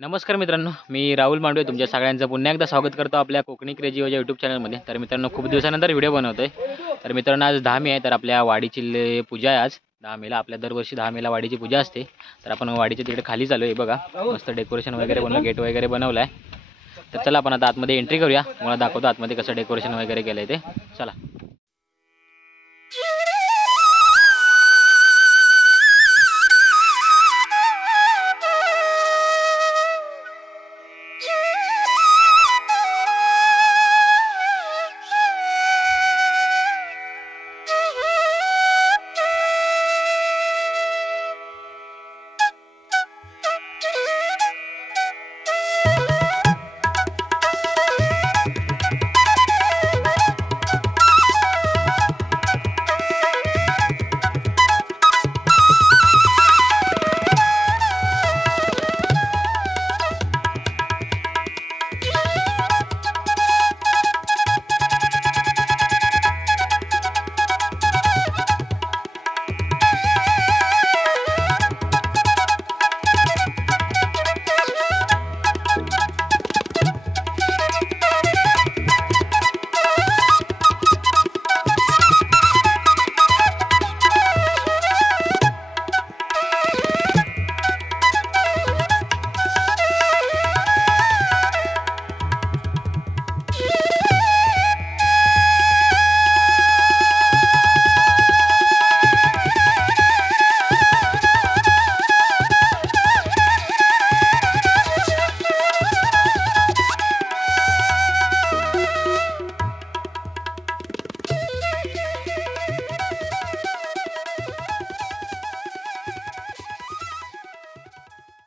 नमस्कार मित्रांनो, मी राहुल मांडवे तुमच्या सगळ्यांचं पुन्हा एकदा स्वागत करतो आपल्या कोकणी क्रेजी या यूट्यूब चॅनलमध्ये। तर मित्रांनो, खूप दिवसानंतर व्हिडिओ बनवतोय। तर मित्रांनो, आज 10 मे आहे, तर आपल्या वाडीची पूजा आहे। आज 10 मेला आपल्या दरवर्षी 10 मेला वाडीची पूजा असते। तर आपण वाडीच्या तिकडे खाली चालू आहे बघा, मस्त डेकोरेशन वगैरे बनवलं, गेट वगैरे बनवलं आहे। तर चला आपण आता आतमध्ये एंट्री करूया, मला दाखवतो आतमध्ये कसं डेकोरेशन वगैरे केलं आहे ते। चला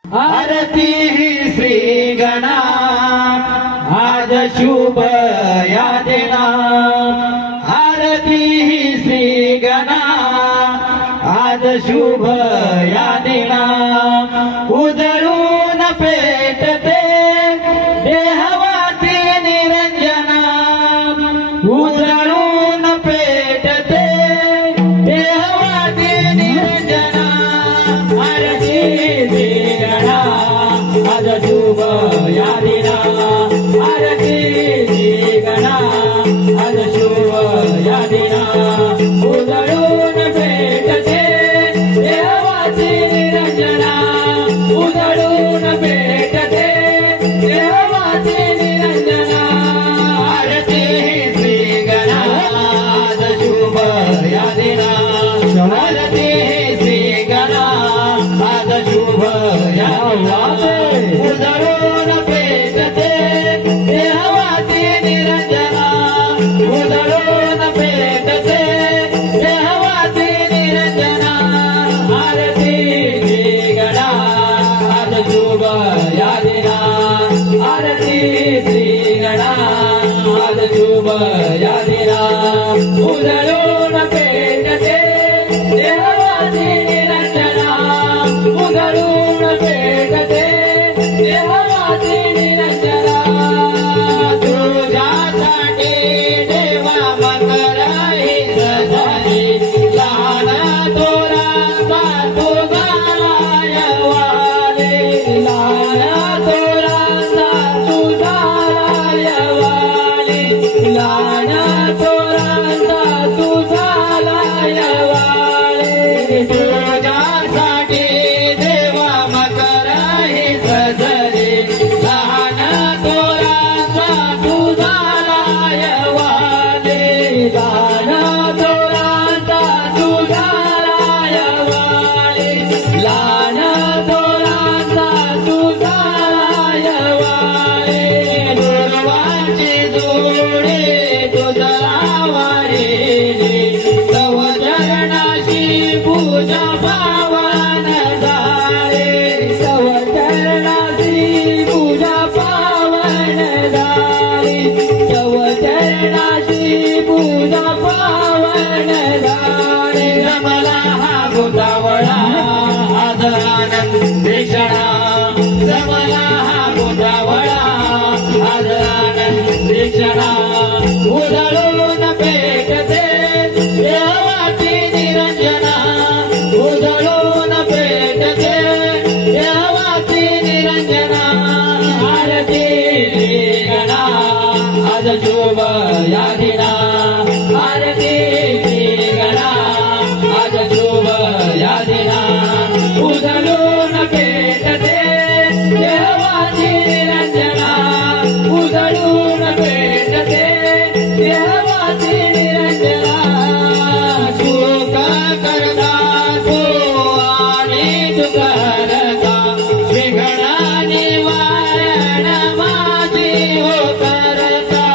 आरती श्री गणा आज शुभ या दिना। आरती श्री गणा आज शुभ या दिना। उजळून पेटते देहवाती निरंजना। उजळून पेटते देहवाती निरंजना। आरती श्री गणा आज शुभ या दिना। आरती श्री गणा आज शुभ या दिना। उजळून पेटते देवाची निरंजना। उजळून पेटते देवाची निरंजना। आरती श्री गणा आज शुभ या दिना। आरती श्री गणा आज शुभ या दिना। उजळून पेटते देवाची निरंजना। उजळून पेटते देवाची निरंजना। आरती श्री गणा आज शुभ या दिना। आरती श्री गणा आज शुभ या दिना। उजळून पेटते देवाची निरंजना। उजळून पेटते देवाची निरंजना। तुझ्यासाठी देवा मकराई सजली। लहान थोरा तुझा वाले। लहान निरंजना आरती श्री गणा आज शुभ या दिना आरती श्री गणा आज शुभ या दिना उजळून पेटते देवाची निरंजना उजळून पेटते देवाची निरंजना सुख करता तू आणि दुःख करता विघ्न निवारण माझी हो करता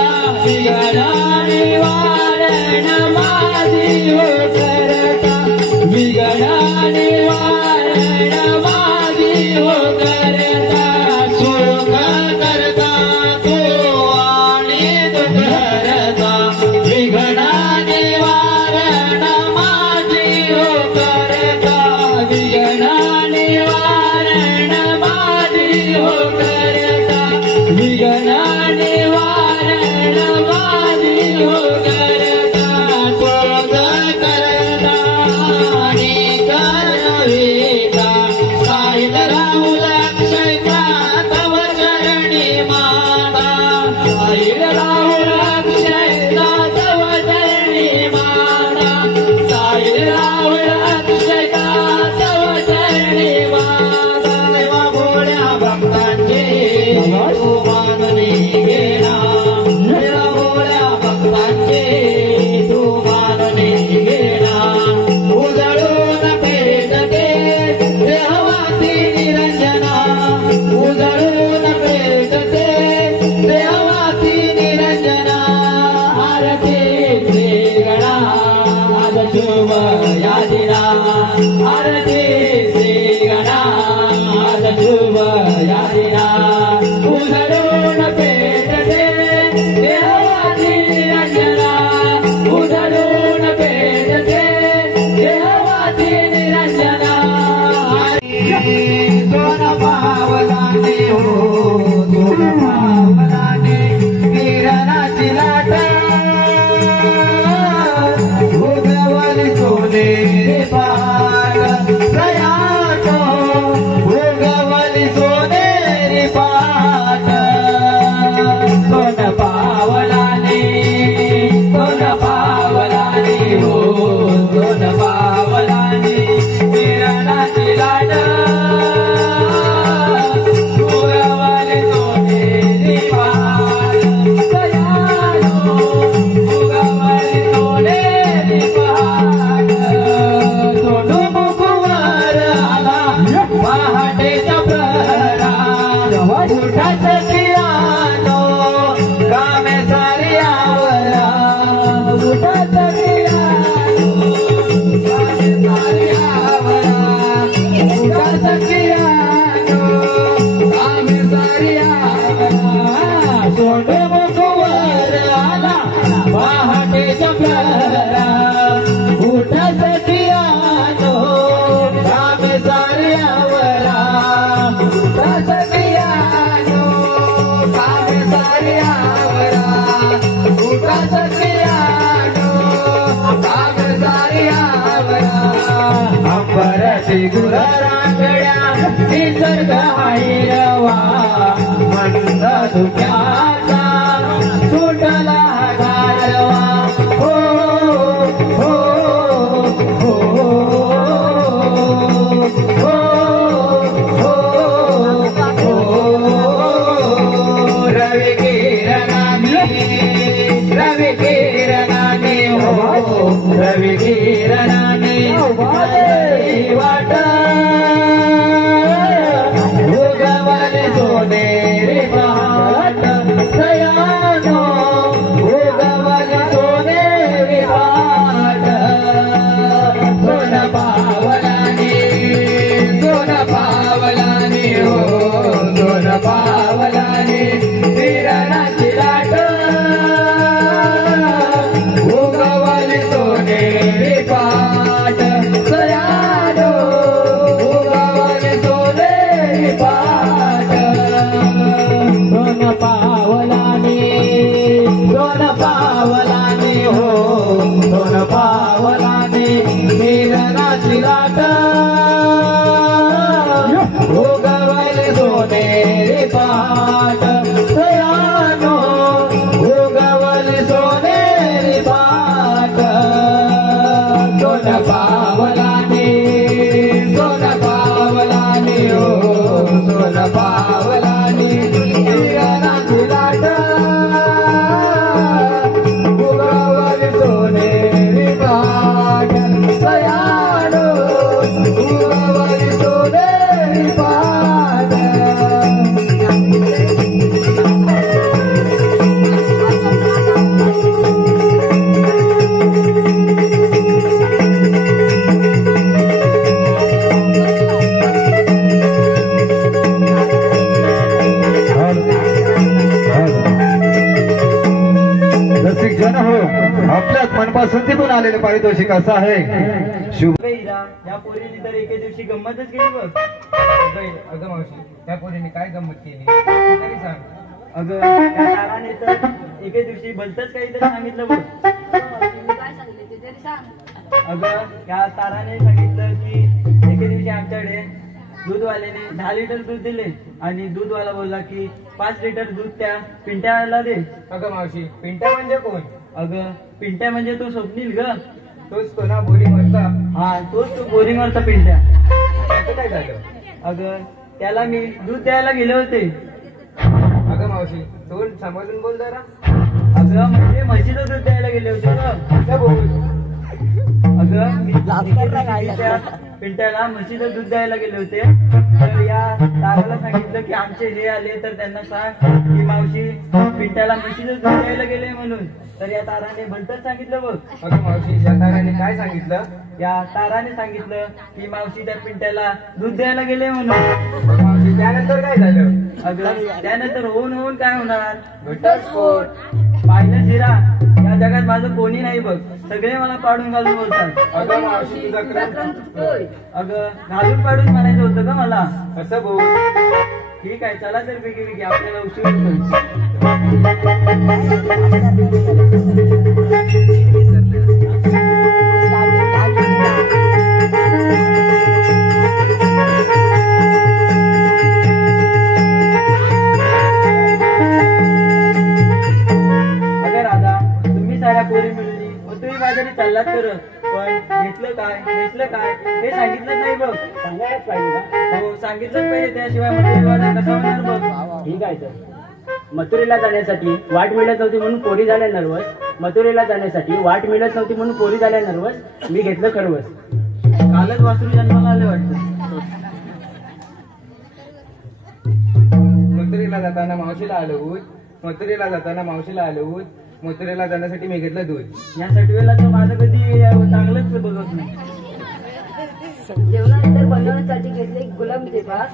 विघ्न निवारण माझी हो करता विघ्न निवारण माझी हो करता सुख करता तू आणि दुःख करता विघ्न निवारण माझी हो करता विघ्न निवारण माझी हो करता विघ्न निवारण माझी हो करता सुख करता आणि करविता साहिल राहुल अक्षयता तव चरणी माता साहिल राहुल अक्षयता तव चरणी माता साहिल राहुल अक्षयता तव चरणी माता देवा भोळ्या भक्तांचे तू मानवी घेणा देवा भोळ्या भक्तांचे तू मानवी घेणा उजळून पेटते देवाची निरंजना उजळून पेटते देवाची निरंजना आरती श्री गणा आज शुभ या दिना आरती श्री गणा आज शुभ या दिना उजळून पेटते देवाची निरंजना उजळून पेटते देवाची निरंजना सोन पावलाने हो सोन पावलाने किरणाची लाट उगवली सोनेरी पाट प्रयात उगवली सोनेरी पाट सोन पावलाने हो सोन पावलाने किरणाची लाट उगवली सोनेरी पाट प्रयात उगवली सोनेरी पाट सोनू मुखवर आला पहाटेचा प्रहरा उठा सखियानो कामे सारी आवरा उठा सखियानो कामे सारी आवरा उठा सखियानो कामे सारी आवरा सोनू मुखवर आला पहाटेचा प्रहरा उठा सखियानो कामे सारी आवरा उठा सखियानो कामे सारी आवरा उठा सखियानो कामे सारी आवरा अंबरती गुरांगड्या निसर्ग हायरवा मंद धुक्याचा सुटला गारवा हो हो हो हो हो सोनेरी पहाट दयानो उगवली सोनेरी पहाट सोन पावलाने हो सोन पावलाने हिरणाची लाट उगवली सोनेरी पहाट दयानो उगवली सोनेरी पहाट रसिक जन हो, आपल्याच मनपासून आलेले पारितोषिक असं आहे. शुभ या पोरीने तर एके दिवशी गंमतच केली बघ. अगं मावशी, त्या पोरीने काय गंमत केली तरी सांग. अगं त्या ताराने तर एके दिवशी भलतच काहीतरी सांगितलं बघ. अगं त्या ताराने सांगितलं की एके दिवशी आमच्याकडे दूधवाल्याने 10 लिटर दूध दिले आणि दूधवाला बोलला की 5 लिटर दूध त्या पिंट्याला दे. अगं मावशी, पिंट्या म्हणजे कोण? अगं पिंट्या म्हणजे तो स्वप्नील ग. तोच तो ना बोलिंगवरचा? हा तोच तो बोरिंगवरचा पिंट्या. त्याचं काय झालं? अगं त्याला मी दूध द्यायला गेले होते. अगं मावशी, तोंड सांभाळून बोल जरा. अगं म्हणजे म्हशीचं दूध द्यायला गेले होते ग. असं बोल. अगं मी त्या पिंट्याला म्हशीचं दूध द्यायला गेले होते. तर या ताराला सांगितलं की आमचे हे आले तर त्यांना सांग की मावशी पिंट्याला म्हशीचं दूध द्यायला गेले म्हणून. तर या ताराने भलतच सांगितलं बघ. अगं मावशी, या ताराने काय सांगितलं? या ताराने सांगितलं की मावशी त्या पिंट्याला दूध द्यायला गेले म्हणून. अगं मावशी, त्यानंतर काय झालं? अगं त्यानंतर होऊन काय होणार? घटस्फोट. पाहिलं शिरा, या जगात माझं कोणी नाही बघ. सगळे मला पाडून घालून बोलतात. अगं मावशी, तुझा क्रम चुकतोय. अगं घालून पाडून म्हणायचं होतं का मला? असं बोल. ठीक आहे, चला तर पैकी आपल्याला उशीर होतोय. अगं राधा, तुम्ही साऱ्या पोरी मिळली मग तुम्ही बाजारी चाललात करत, पण घेतलं काय घेतलं काय हे सांगितलं नाही बघ. सांगायलाच पाहिजे का? हो सांगितलंच पाहिजे, त्याशिवाय मटेरियल बाजार कसा होणार बघ. ठीक आहे तर. मथुरेला जाण्यासाठी वाट मिळत नव्हती म्हणून पोरी झाल्या नर्वस. मथुरेला जाण्यासाठी वाट मिळत नव्हती म्हणून पोरी झाल्या नर्वस. मी घेतलं खरवस. कालच वासरू जन्माला आले वाटतं. मथुरेला जाताना मावशीला आलो, मथुरेला जाताना मावशीला आलो, मथुरेला जाण्यासाठी मी घेतलं दूध. या सटवेला तर माझं कधी चांगलंच बघत नाही. जेवणानंतर बनवण्यासाठी घेतले गुलाबजामचे पाक.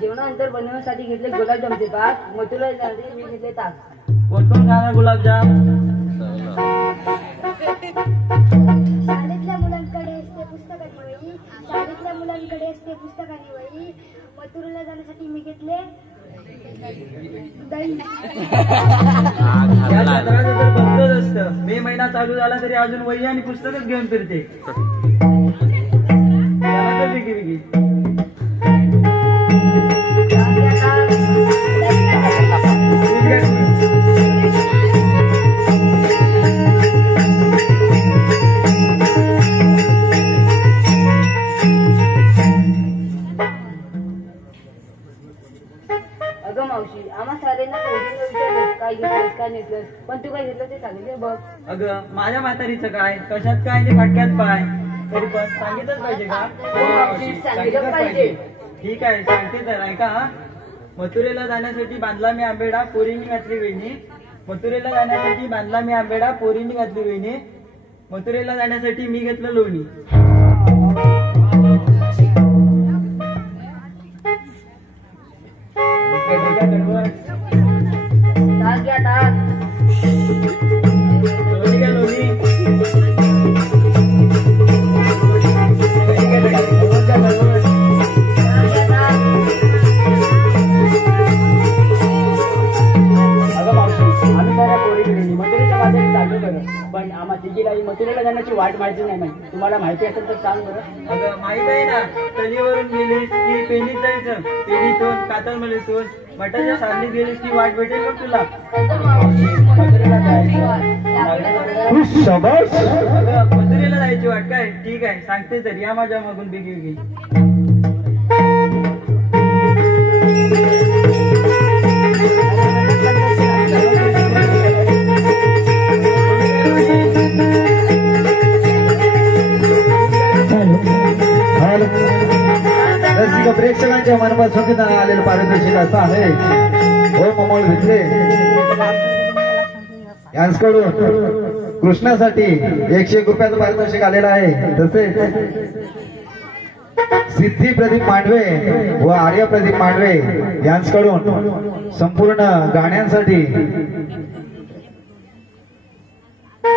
जेवणानंतर बनवण्यासाठी घेतले गुलाबजामचे पाक. मथुरेला जाण्यासाठी मी घेतले ताक. कोण खाणार गुलाबजाम? शाळेतल्या मुलांकडे असते पुस्तकाची वही. शाळेतल्या मुलांकडे असते पुस्तकाची वही. मथुरेला जाण्यासाठी मी घेतले दही. या क्षेत्राचं तर बघतच असतं. मे महिना चालू झाला तरी अजून वही आणि पुस्तकच घेऊन फिरते. त्याला तर बिगी अगं मावशी, आम्हा साऱ्यांना पोरीला विचारलं काय घेतलंस काय नेसलंस, पण तू काय घेतलं ते सांगितलं बघ. अगं माझ्या म्हातारीचं काय, कशात काय ते फाटक्यात पाय, तरी पण सांगितलंच पाहिजे का? हो मावशी, सांगितलं पाहिजे. ठीक आहे, सांगते तर ऐका हा. मथुरेला जाण्यासाठी बांधला मी आंबेडा, पोरींनी घातली वेणी. मथुरेला जाण्यासाठी बांधला मी आंबेडा, पोरींनी घातली वेणी. मथुरेला जाण्यासाठी मी घेतलं लोणी. ताक घ्या ताक. लोणी घ्या लोणी. अगं मावशी, आम्ही साऱ्या पोरी मिळून मथुरेच्या बाजारात चाललो खरं, पण आम्हा तिघीलाही मथुरेला जाण्याची वाट माहिती नाही माहिती. तुम्हाला माहिती असेल तर सांग बरं. अगं माहित आहे ना, तलीवरून गेलीस की पेनीत जायचं, पेनीतून कातरमलीतून मठाच्या सावलीत गेलीस की वाट भेटेल बघ तुला. मथुरेला जायची शाबास. अगं मथुरेला जायची वाट काय? ठीक आहे सांगते तर, या माझ्या मागून बेगी बेगी. रसिक प्रेक्षकांच्या मनपसंतीत आलेलं पारितोषिक असं आहे. हो ममोल भितले यांच्याकडून कृष्णासाठी 101 रुपयाचं पारितोषिक आलेलं आहे. तसेच सिद्धी प्रदीप मांडवे व आर्य प्रदीप मांडवे यांच्याकडून संपूर्ण गाण्यांसाठी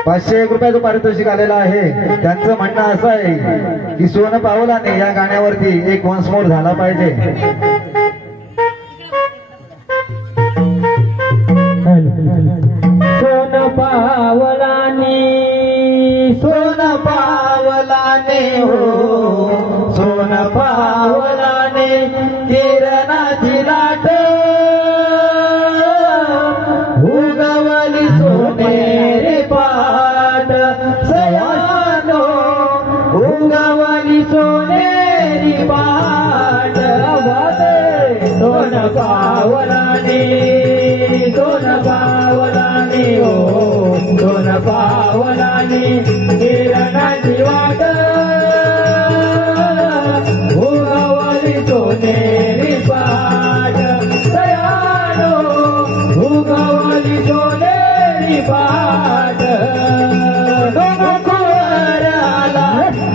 501 रुपयाचं पारितोषिक आलेलं आहे. त्यांचं म्हणणं असं आहे की सोनं पावलाने या गाण्यावरती एक वन्स मोर झाला पाहिजे. सोन पावलाने सोन पावलाने हो सोन पावलाने किरणाची लाट उगवली सोनेरी पाट सयानो उगवली सोनेरी पाट सोन पावलाने हो सोन पावलाने किरणाची वाट उगवली सोनेरी पाट सयानो उगवली सोनेरी पाट कुवाराला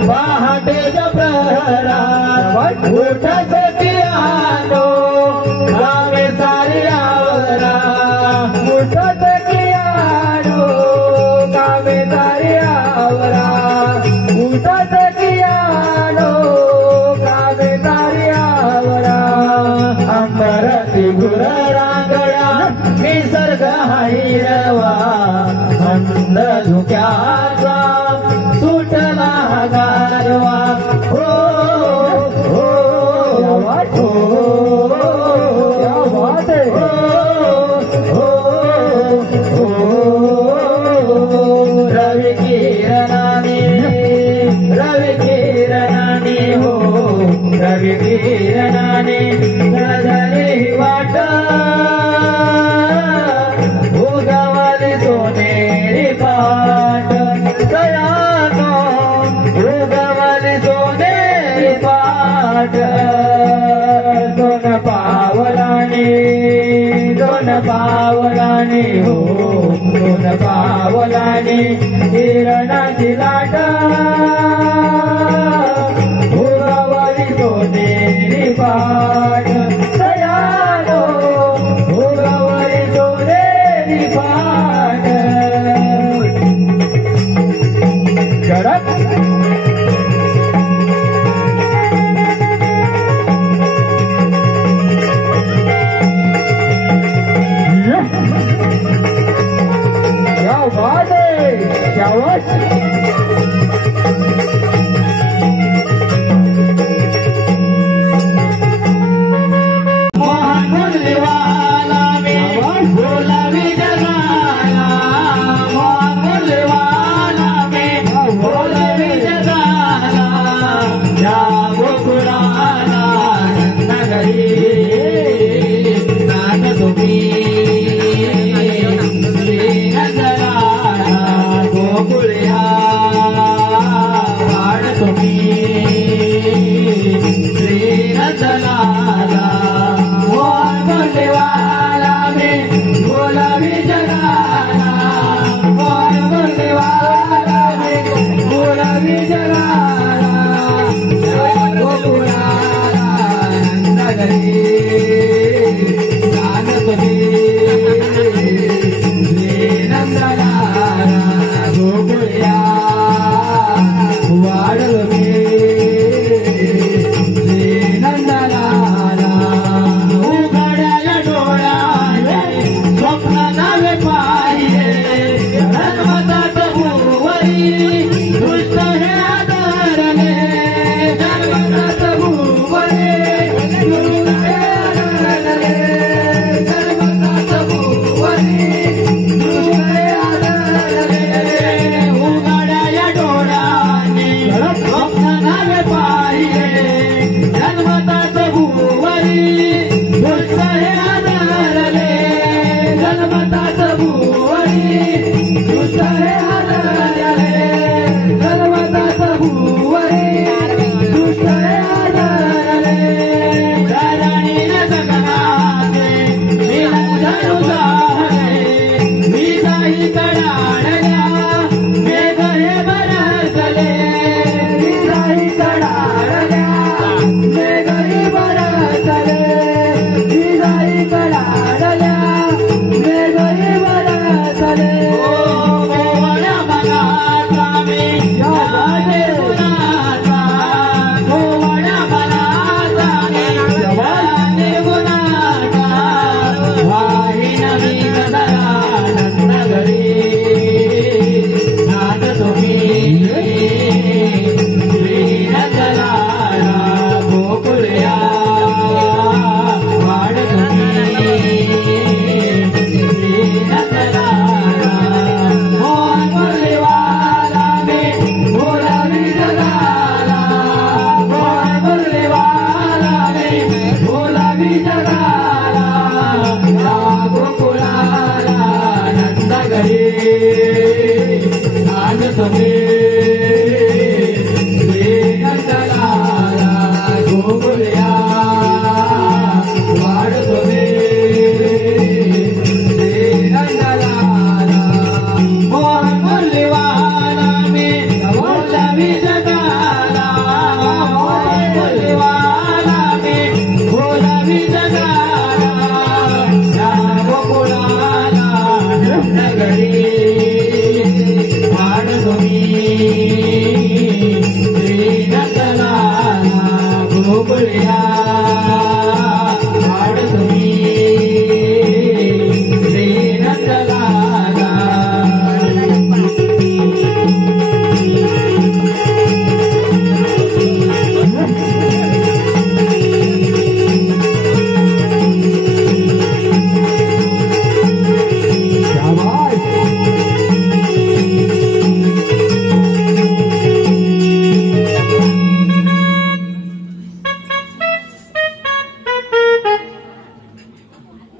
पहाटेच्या प्रहरात उठसाठी आलो गावे सारी आवरा उठसाठी आलो गावे सारी आवरा उठसाठी आलो गावे सारी आवरा अंबरती गुर रांगळा निसर्ग हिरवा मंद धुक्याचा सुटला गारवा हो हो हो रवि किरणाने हो रवि किरणाने झाली वाट उगवली सोनेरी पाट सयानो उगवली सोनेरी पाट सोन पावलाने हो सोन पावलाने किरणाची लाट उगवली सोनेरी पाट सयानो उगवली सोनेरी पाट कडक क्या बात है, क्या बात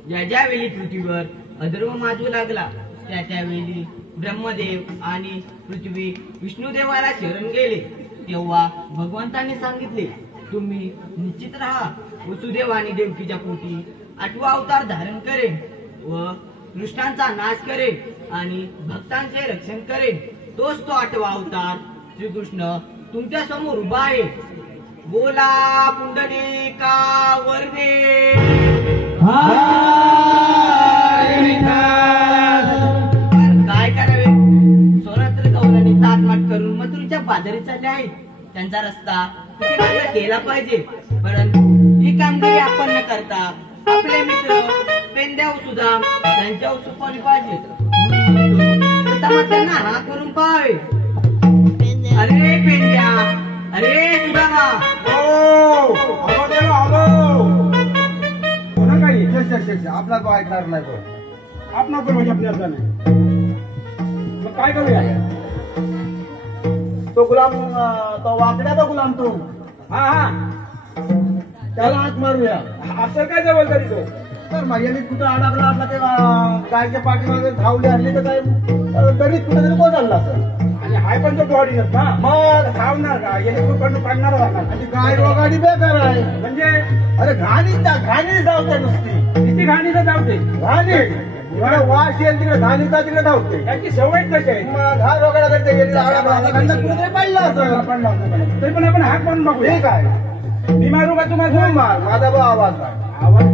ज्या ज्यावेळी पृथ्वीवर अधर्म माजू लागला त्या त्यावेळी ब्रह्मदेव आणि पृथ्वी विष्णुदेवाला शरण गेले. तेव्हा भगवंतांनी सांगितले, तुम्ही निश्चित राहा. वसुदेव आणि देवकीच्या पोटी 8वा अवतार धारण करेन व दुष्टांचा नाश करेन आणि भक्तांचे रक्षण करेन. तोच तो 8वा अवतार श्रीकृष्ण तुमच्या समोर उभा आहे. बोला पुंडलिका वरदे. काय करावे? सोनात्र गौरांनी ताटमाट करून मथुरेच्या बाजारी चालले आहेत. त्यांचा रस्ता केला पाहिजे, परंतु ही कामगिरी आपण न करता आपले मित्र पेंद्याव सुद्धा त्यांच्यावर सुपारी पाहिजे. त्यांना हा करून पाहावे. अरे पेंद्या, अरे सुदामा, आपला तो ऐकणार नाही तो. आपला पण म्हणजे आपल्या नाही. मग काय करूया? तो गुलाम, तो वाकड्याचा गुलाम तो. हा हा, त्याला हात मारूया. असं काय जवळ तरी तो तर मर्यादित कुठं अडकला असला ते गायच्या पाठीमागे धावली आणली तर काय तरी कुठं तरी कोसळला असं. आणि हाय पण तो बॉडी ना मग धावणार का? येणे काढणार आणि गाय गाडी बेकार आहे. म्हणजे अरे घाणी धावते नुसती. किती घाणी तर धावते. घाणी तिकडे वास येईल, तिकडे घाणीचा तिकडे धावते. त्याची सवय कशी आहे? मग हा रोगाला करते कुठे पडला असं. तरी पण आपण हात मारून बघू. ठीक आहे, मी मारू का तुम्हाला? मार. माझा भाऊ आवाज काय आवाज,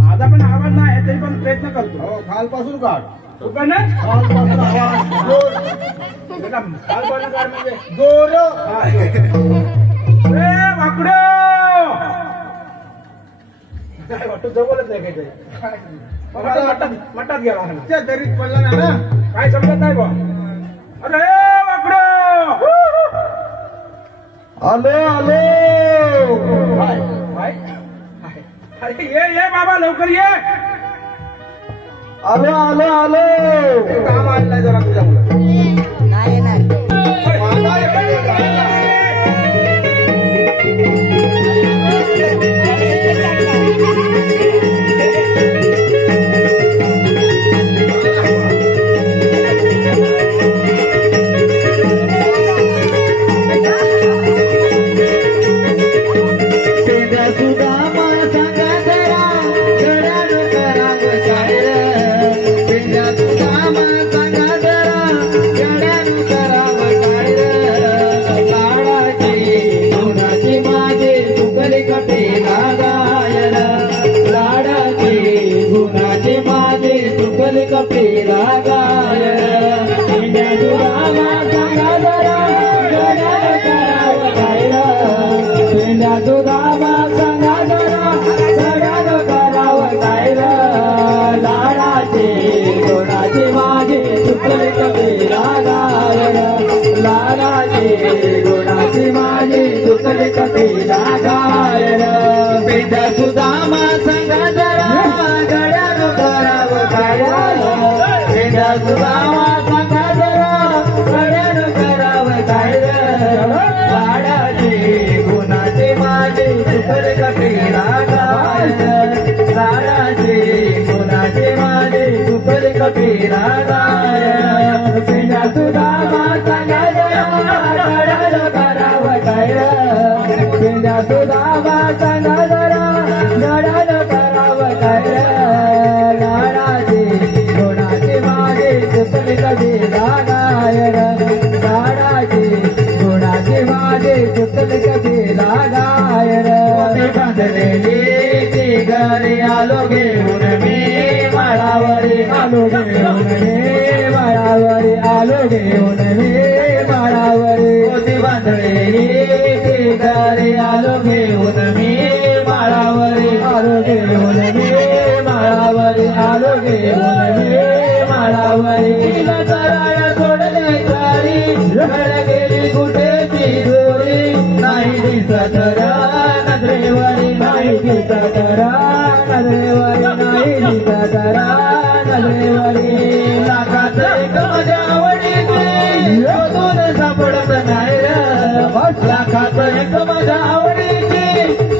माझा पण आवाज नाही तरी पण प्रयत्न करतो. हो, खालपासून काढ. तू पण ना खालपासून आवाज जोर. काल बोलणं काय म्हणजे जोर. वाकडो काय वाटतं जवळच नाही काही मठात गेला त्या दरीत पडला ना ना. काय समजत नाही बा. अरे वाकडो आलो आलो. अरे ये बाबा लवकर ये. आलो आलो आलो. काम आणलंय जरा तुझ्या मुलं. नाही येणार.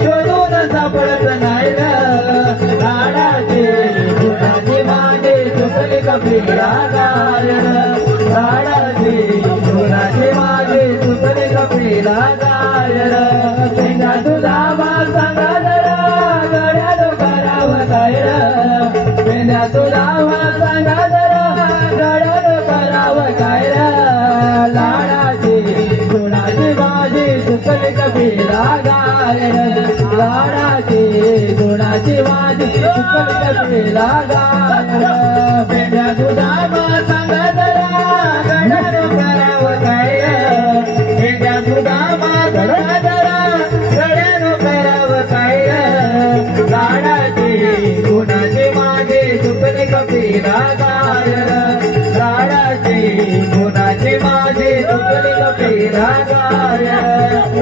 शोधून सापडत नाही. कपिला गायन लाडाची गुणाची माझी सुतली कपिला गायन पेंड्या तुझा सांगा जरा गड्यानो करावं काय पेंड्या तुझा सांगा जरा गड्यानो करावं काय लाडाची गुणाची माझी सुतली कपिला गायन लाडाची गुणाची माझी सुतली कपिला गायन पेंड्या तुझा सांगा जरा गड्यानो करावं काय पेंड्या तुझा सांगा जरा गड्यानो करावं काय लाडाची गुणाची माझी सुतली कपिला गायन लाडाची गुणाची माझी सुतली कपिला गायन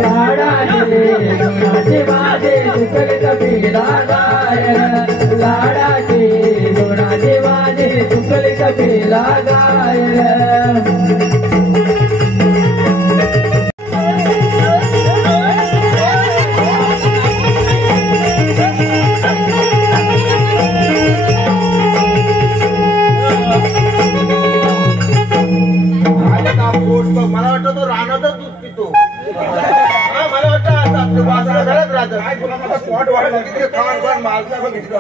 लाडाची गुणाची माझी सुतली कपिला गायन लाडाची गुणाची माझी सुतली कपिला गायन मला वाटतं तो रानातच दूध पितो मला वाटतं आता बाजूला घरात राहत काय तुला मला स्पॉट वाढत खाण मारला बघितलं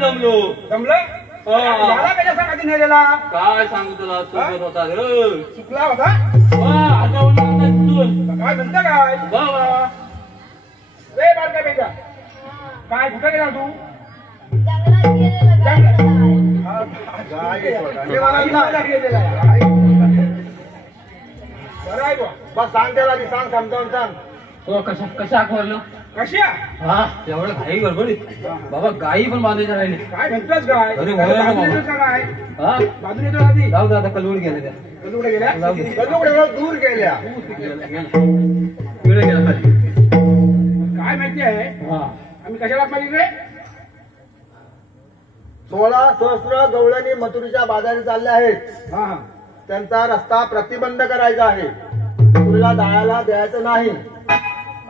जमलो जमलं मला कशा सांगा नेलेला काय सांगू तुला चुकत होता रे चुकला होता काय म्हणता काय रे बारका बेटा काय कुठे गेला तू जंगलात गेलेलं काय बस सांग त्याला सांग समजावून सांग कशा कशा आखवलं कशा हा एवढं घाई गडबडीत बाबा गाई पण बांधायच्या राहिले काय म्हणतोस काय अरे काय हा बाजून येतो आधी जाऊ दे आता कलवड गेल्या त्या कलवड गेल्या दूर गेल्या वेळ गेला काय माहिती आहे हा आम्ही कशाला पाहिजे रे 16 सहस्र गवळणी मथुरीच्या बाजारी चालले आहेत त्यांचा रस्ता प्रतिबंध करायचा आहे मथुरीला जायला द्यायचं नाही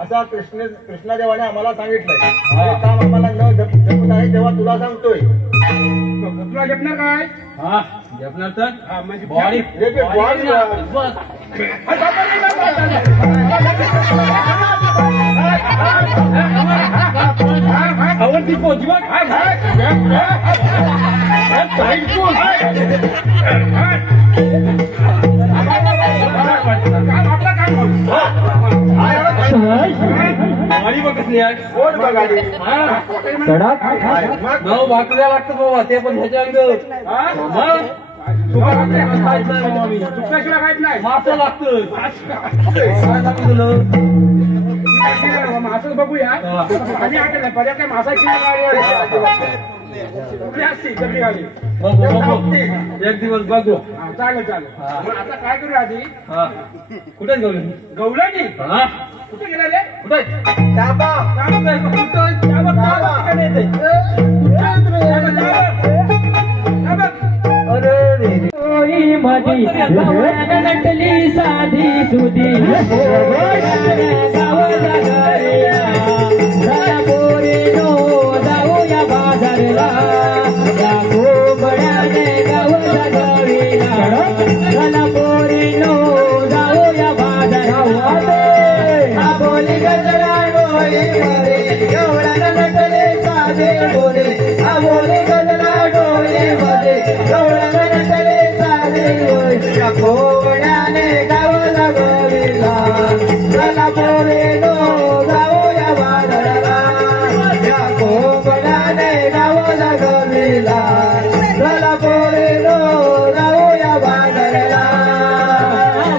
असं कृष्णदेवाने आम्हाला सांगितलंय हे काम आम्हाला न जपत आहे तेव्हा तुला सांगतोय तुला जपणार काय हा जपणार तर म्हणजे बॉडी आवडती पोचवा काय गाडी बघ कसली आहे नऊ भाकऱ्या लागतं बाबा ते पण ह्याच्या चुकल्याशिवाय काहीच नाही मासं लागतं मासच बघूया आणि आठवलं पर्याय काय मासा गाडीवर असते सगळी गाडी एक दिवस बघू चालेल चालेल आता काय करू आधी कुठे गवळणी गवळणी कुठे गेला रे कुठे नटली साधी सुधी पोरे नो जाऊया बाजारला बड्याने गावला गावीला पोरे नो जाऊया बाजारला बोली गजरा डोळे गवळ्याला नटले साधे बोले बोले गजरा डोळे मध्ये गवळ्याला नटले साधे कोवड्याने गावला गावीला चला पोरे नो जाऊया बाजारला कोवड्याने गावला गावीला चला पोरे नो जाऊया बाजारला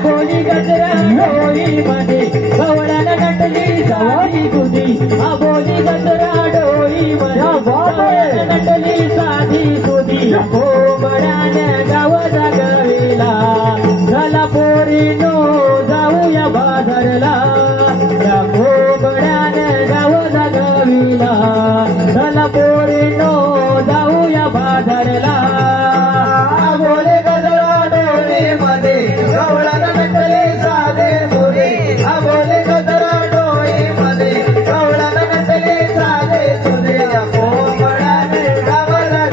बोली गजरा डोळी मध्ये गवळ्याला नटली सवारी तुझी बोली गजरा डोळी मध्ये नटली साधी तुझी कोवड्याने गावला गावीला चला पोरी नो जाऊया बाजारला कोवड्याने गावला गावीला चला पोरी नो जाऊया बाजारला बोले गजरा डोळी मध्ये गवळ्याला नटले साधे बोले बोले गजरा डोळी मध्ये गवळ्याला नटले साधे बोले कोवड्याने गावला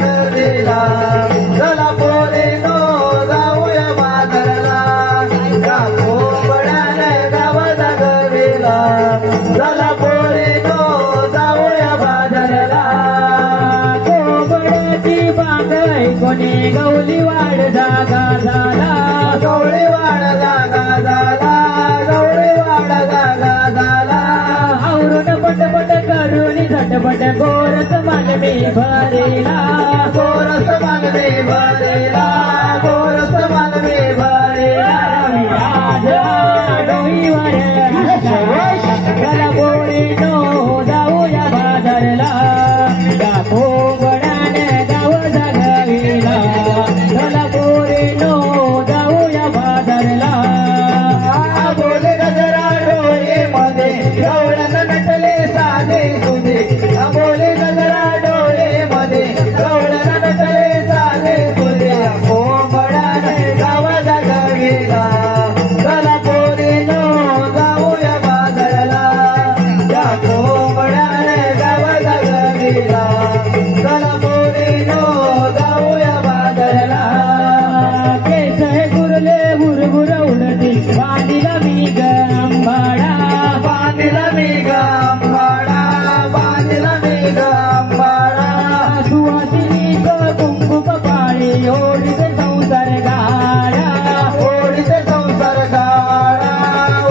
बांगय कोणी गवली वाढ जागा झाला गवळी वाड जागा झाला गवळी वाड जागा झाला आवरून पटपट करून झटपट गोरस मानवी भरेला गोरस मानवी भरेला गोरस मानवी भरेला गला गोरे नो जाऊया बाजारला दाखो गडाने गाव जागविला गला गोरे नो जाऊया बाजारला बोले गजरा डोळे मध्ये गवळण नटले साधे सुधे बोले गजरा डोळे मध्ये गवळण नटले साधे सुधे कोंबडाने गाव जागविला चला पोरे नो जाऊया बाजारला या कोंबडाने गाव जागविला चला पोरे नो जाऊया बाजारला केस गुरले बुरबुर उडती बांधिला मी गंबाडा बांधिला मी गंबाडा बांधिला मी गंबाडा सुवासिनी कुंकुम पाळी ओढीचे संसार गाडा ओढीचे संसार गाडा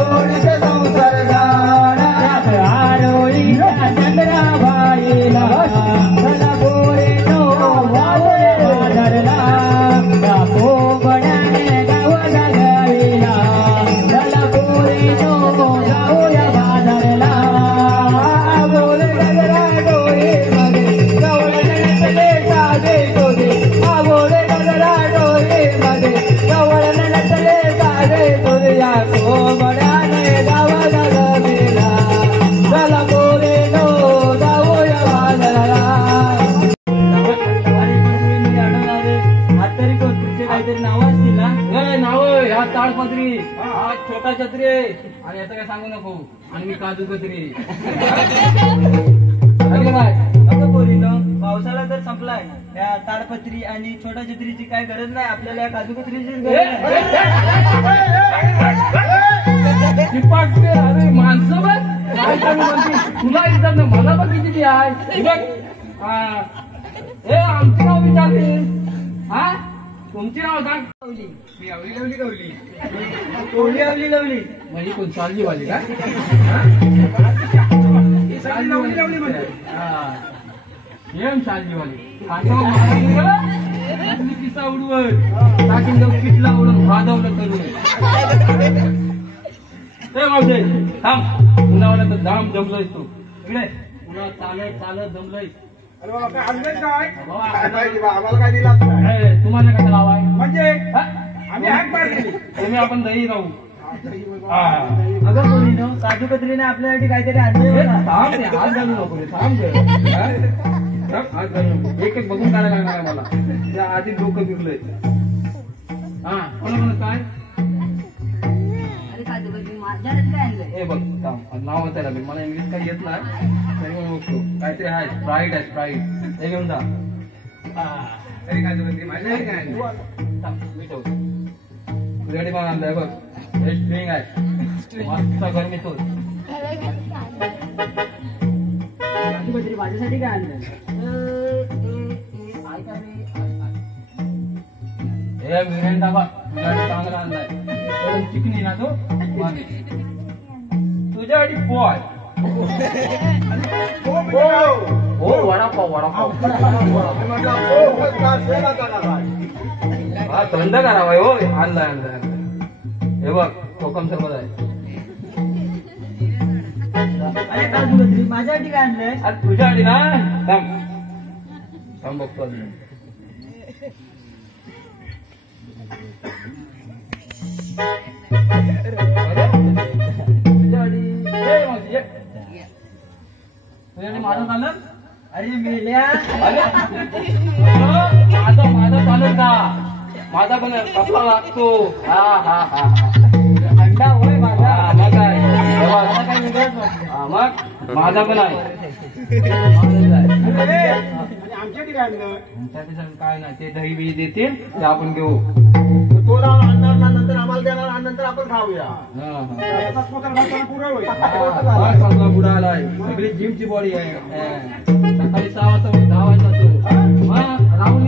ओढीचे संसार गाडा आरोळीला चंद्रा बाईला चला गोरे नो वावरे बाजारला दाखो गडाने गाव जागविला चला गोरे नो जाऊया बाजारला बोले गजरा डोळे मध्ये गवळण नटले साधे सोधे बोले गजरा डोळे मध्ये गवळण नटले साधे सोधे या कोंबड्याने गाव जागविला चला बोले नो जाऊया बाजारला आज तरी कोण तुमचे काहीतरी नाव असतील ना नाव ह्या ताडपत्री हा छोटा छत्री आहे आणि याचं काय सांगू नको आणि मी काजू कत्री काय अगं पोरीनो पावसाळा तर संपलाय या ताडपत्री आणि छोट्या छत्रीची काय गरज नाही आपल्याला या काजूकत्रीचीच गरज आहे चिपाटते अरे माणसं बघ काय सांगू म्हणते तुला इज्जत नाही मला पण किती ती आहे हे बघ हे आमचं नाव विचारते हा तुमची नाव सांग मी आवली लावली गवली कोवली आवली लवली म्हणजे कोण चालली वाली काय लावली लावली म्हणजे येम चालली वाली किस्सा उडवत टाकीन जाऊ पिठला उडून भाजवलं करून ए मावशे थांब उन्हाळ्यात तर दाम जमलोय तू इकडे उन्हा चालत चालत जमलोय आम्हाला काय दिला तुम्हाला कसं लावाय म्हणजे आम्ही हाक मारली तुम्ही आपण दही राहू अगं पोरीनो काजूकत्रीने आपल्यासाठी काहीतरी आणलंय बघा. थांब ते हात घालू नको रे थांब हात घालू नको एक एक बघून काढायला लागणार आहे मला त्या आधी डोकं बिकलंय हा कोणा काय अरे काजूकतरी माझ्याकडे काय आणलंय हे बघ थांब नाव होतं लागेल मला इंग्लिश काही येत नाही तरी पण बघतो काहीतरी आहे स्प्राईट आहे स्प्राईट हे घेऊन जा तरी काय तुला माझ्या काय मी ठेवतो तुझ्यासाठी मग आणलंय बघ हे स्ट्रिंग आहे मस्त गरमी तो काजूकतरी माझ्यासाठी काय आणलं हे मिरंडा बघ चांगला आणलाय चिकनी ना तो तुझ्यासाठी पोय हो वडापाव वडापाव हा थंड करावा हो आणलाय आणलाय हे बघ कोकम सरबत आहे अरे काजूकतरी माझ्यासाठी काय आणलंय आज तुझ्यासाठी ना थांब थांब बघतो अजून तुझ्यासाठी माझं चाललं अरे मेल्या माझा चालू का माझा पण कसला लागतो हा हा हा अंडा होय माझा मग काय मला काही वेगळंच वाटतं. मग माझा पण आहे आमच्यासाठी काय आणलं आमच्यासाठी काय नाही ते दही बिही देतील ते आपण घेऊ तुला आणणार ना नंतर आम्हाला देणार आणि नंतर आपण खाऊया चांगला बुडा आलाय सगळी जिमची बॉडी आहे सकाळी 6 वाजता 10 वाजता तो राहुल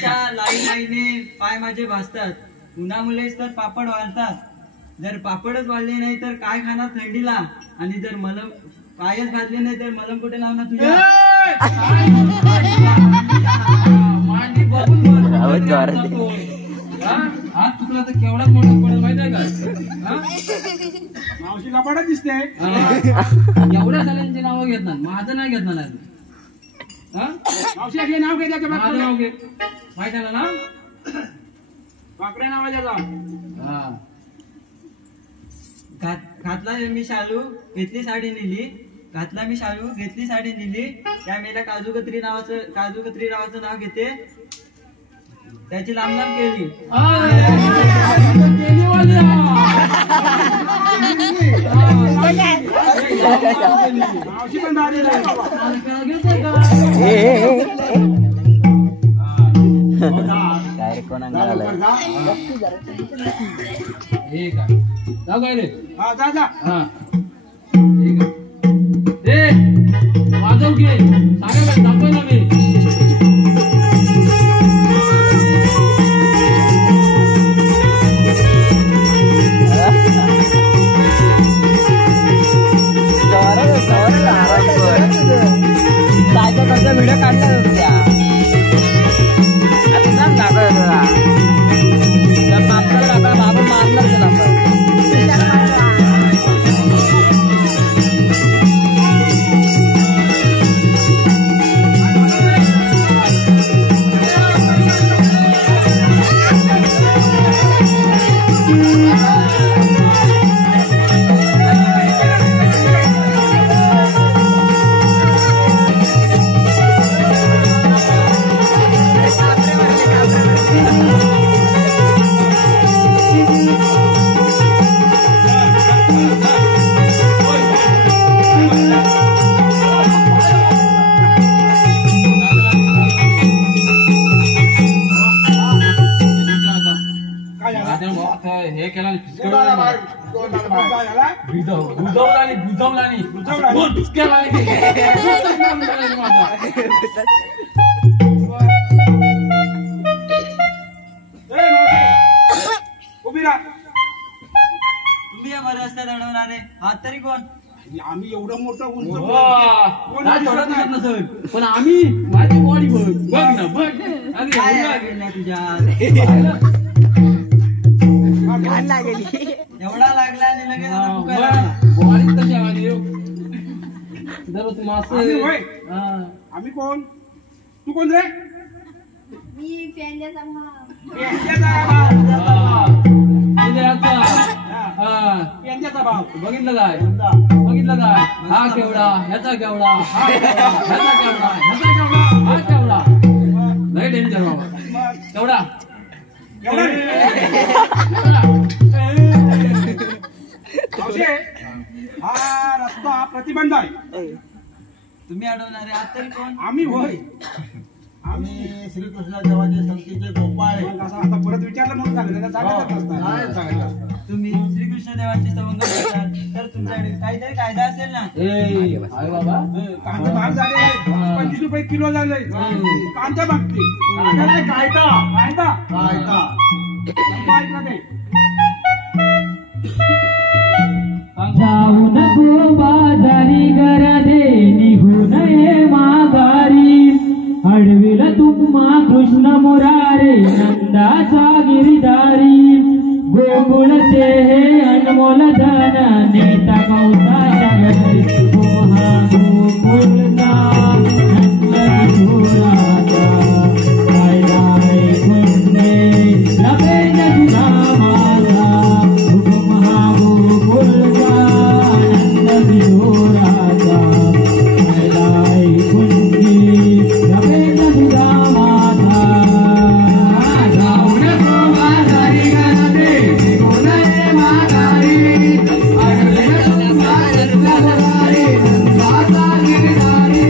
उन्हाच्या लाईने पाय माझे भाजतात, उन्हामुळेच तर पापड वाळतात. जर पापडच वाळले नाही तर काय खाणार थंडीला, आणि जर मलम पायच भाजले नाही तर मलम कुठे लावणार तुझ्या. मांडी बघून हात तुला तर केवढा मोठा पडत माहिती आहे का? मावशी लपाडा दिसते. एवढ्या सगळ्यांची नावं घेतात, माझं नाही घेतणार नाही. मावशी हे नाव घे त्याचं. माझं नाव घे, माहिती आहे ना? पाकड्या नावाच्या घातला मी शालू घेतली साडी नेली, घातला मी शालू घेतली साडी नेली, त्या मेला काजूकत्री नावाचं नाव घेते, त्याची लांब लांब केली. मावशी पण झाली जाऊ काय रे? हा जा जा. हा ठीक आहे. ए वाजव घे, सांगा दाखव ना मी. व्हिडिओ काढला होत्या आता सांग दाखवला बाबा मारणार त्याला. हे केला उभी राहा. तुम्ही या मला रस्त्यात अडवणारे हात तरी कोण? आम्ही एवढं मोठं उंच नसेल पण आम्ही माझी बॉडी बघ ना बघ. एवढा लागला आणि लगेच बॉडी तशी आली आम्ही कोण? तू कोण रे? मी पेंड्याचा भाव. यांच्याचा भाव. बघितलं काय हा केवढा ह्याचा केवढा ह्याचा केवढा हा केवढा. लय डेंजर बाबा केवढा. हा रस्ता प्रतिबंध आहे. तुम्ही अडवणारे हात तरी कोण? आम्ही होय. आम्ही श्रीकृष्ण देवाचे संतीचे गोपाळ. आता परत विचारलं म्हणून सांगितलं. तुम्ही श्रीकृष्ण देवाचे सवंग करतात तर तुमच्याकडे काहीतरी कायदा असेल ना. बाबा कांदे महाग झाले, 25 रुपये किलो झाले. कांदा मागते कायदा कायदा कायदा ऐकलं ते. जाऊ नको बाजारी गरजे निघू नये माघारी अडविल तुम्हा कृष्ण मुरारे नंदाचा गिरिधारी गोकुळचे हे अनमोल धन नेता कौसाचा घरी तुम्हा गोकुळचा नंद किशोराचा कायदा ऐकून लपेट तुझा माझा हुकुम हा गोकुळचा नंद किशोराचा कायदा ऐकून लपेट तुझा माझा. जाऊ नको बाजारी गरजे निघू नये माघारी अडविल तुम्हा कृष्ण मुरारी नंदाचा गिरिधारी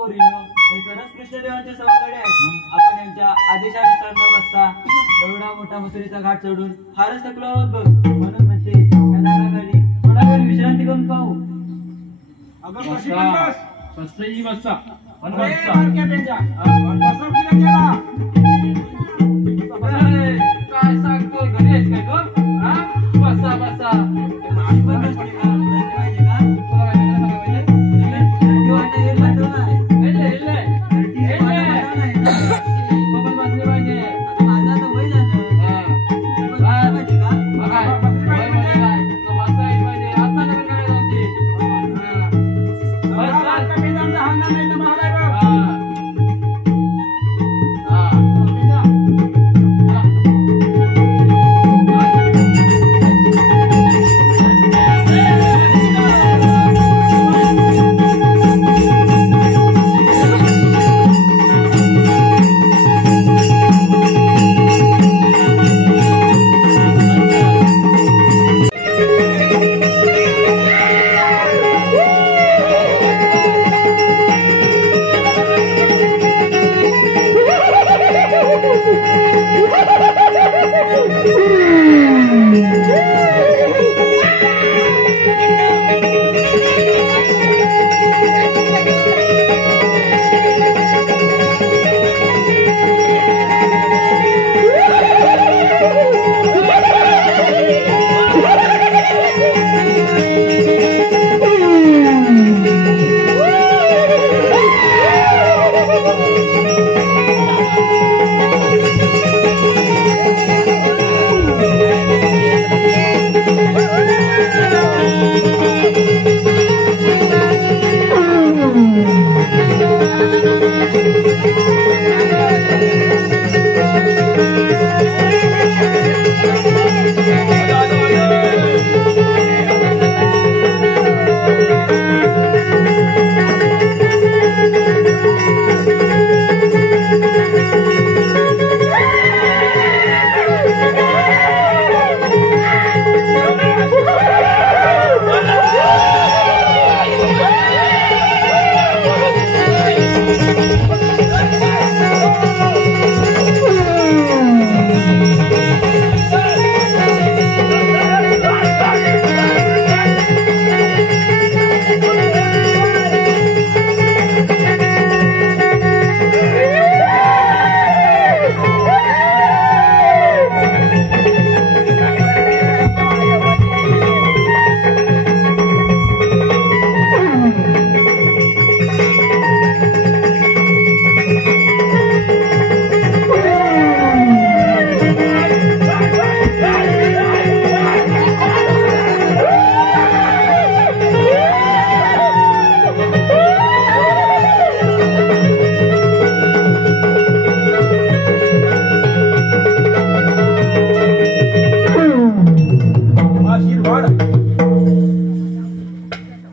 पोरीनो, हे खरंच कृष्णदेवांचे सवंगडी आहेत. आपण यांच्या आदेशानुसार न बसता एवढा मोठा मथुरेचा घाट चढून फारच थकलो आहोत बघ. म्हणून म्हणते या दाराखाली थोडा वेळ विश्रांती करून पाहू. अगं कशी पण बस. बसही बसा पण अरे, बसा. बारक्या पेंजा. बसव की नाही केला? ए, काय सांगतो घरी आहेस काय तू? हा? बसा बसा. आम्ही पण बसले का? बसले पाहिजे का? तुला काय वेगळं सांगायला पाहिजे? थंडी वाटते, हे बसलं नाही. इल्ले, इल्ले. थंडी हे वाटत नाही ना. तो पण बसले पाहिजे. आता माझं आता वय झालं. हा. हे पण बसलं पाहिजे का? मग काय? वय म्हणजे काय? तो बसायला पाहिजे. आता लग्न करायचं होती. हा. बस, चल. बारक्या पेंजांचा हालणार नाही तर महाग आहे बघ. हा. हा. चला.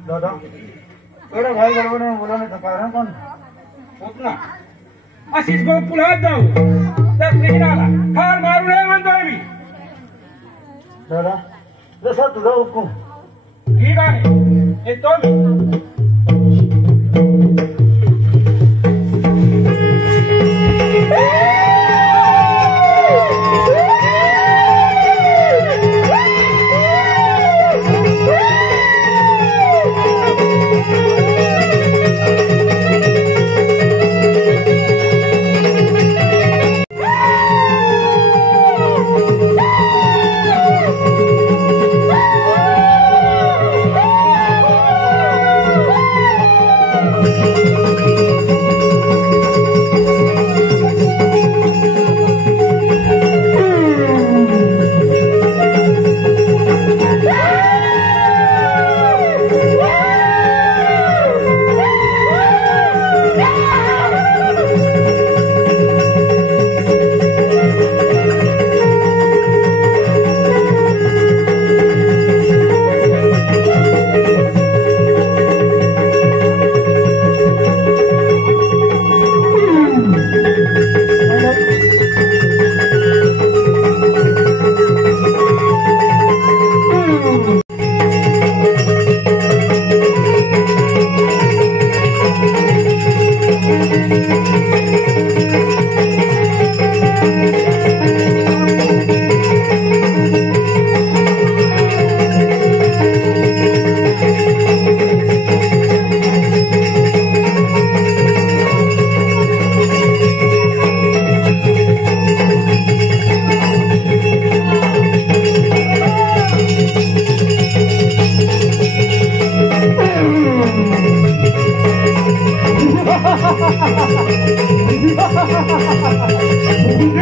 दादा एवढं घाई गडबडीने बोलवण्याचं कारण पण होत ना. अशीच गोकुळात जाऊ तर कृष्णाला ठार मारू नये म्हणतोय मी. दादा जसा तुझा हुकूम. ठीक आहे येतो मी.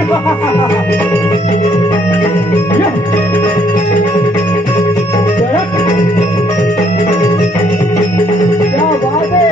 क्या बात है.